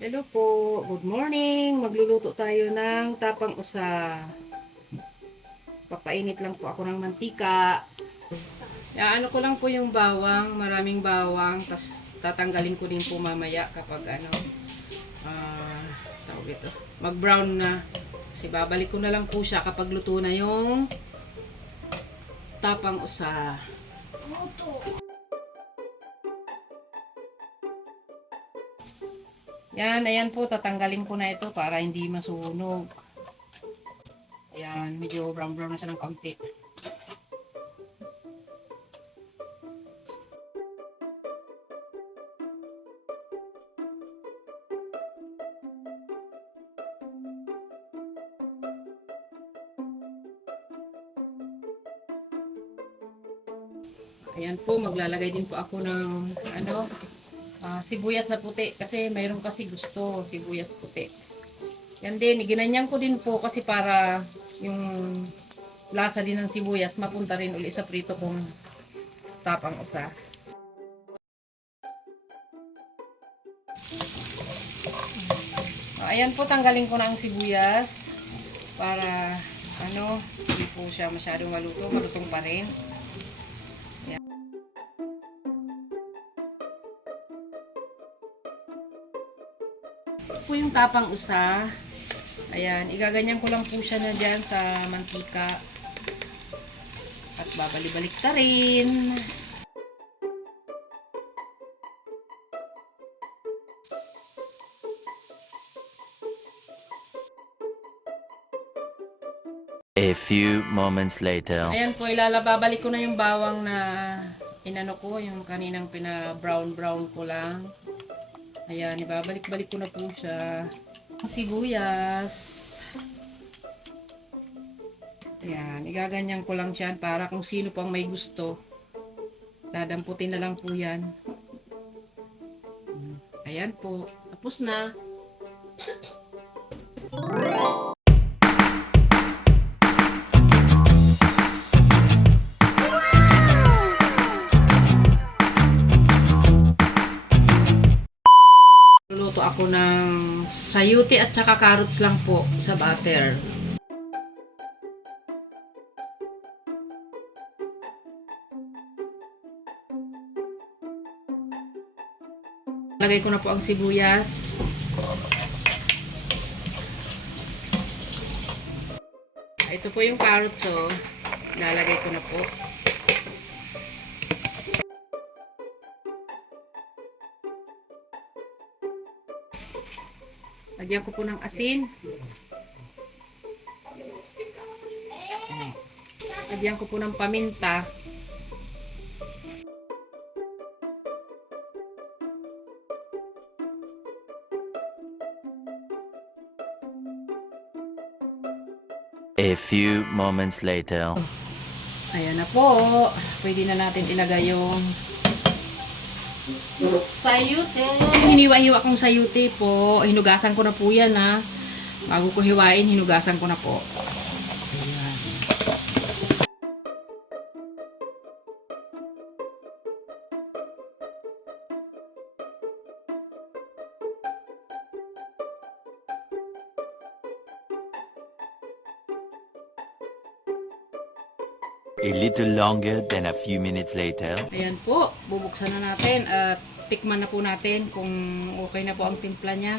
Hello po, good morning. Magluluto tayo ng tapang usa. Papainit lang po ako ng mantika. Ano ko lang po yung bawang, maraming bawang, tas tatanggalin ko din po mamaya kapag ah, tawag ito, mag-brown na. Kasi babalik ko na lang po siya kapag luto na yung tapang usa. Ayan po, tatanggalin ko na ito para hindi masunog. Ayan, medyo brown-brown na siya ng kaunti. Ayan po, maglalagay din po ako ng sibuyas na puti kasi mayroon kasi gusto sibuyas puti. Yan din, ginanyan ko din po kasi para yung lasa din ng sibuyas mapunta rin uli sa prito kong tapang usa. Ayan po, tanggalin ko na ang sibuyas para hindi po siya masyadong maluto, malutong pa rin. Ayan. Po yung tapang usa. Ayan, igaganyan ko lang po siya na dyan sa mantika. At babalik-balik ta rin. A few moments later. Ayan po, babalik ko na yung bawang na inano ko, yung kaninang pina-brown-brown ko lang. Ayan, ibabalik-balik ko na po siya. Sibuyas. Ayan, igaganyan ko lang siya para kung sino pang may gusto. Dadamputin na lang po yan. Ayan po, tapos na. Luluto ako ng sayuti at saka carrots lang po sa butter. Lagay ko na po ang sibuyas. Ito po yung carrots, oh. Lalagay ko na po. Lagyan ko po ng asin. Lagyan ko po ng paminta. A few moments later. Ayan na po. Pwede na natin ilagay yung sayute. Hiniwa-hiwa kong sayute po. Hinugasan ko na po yan, ha. Bago ko hiwain, hinugasan ko na po. Ayan. A little longer than a few minutes later. Ayan po. Bubuksan na natin at tikman na po natin kung okay na po ang timpla niya.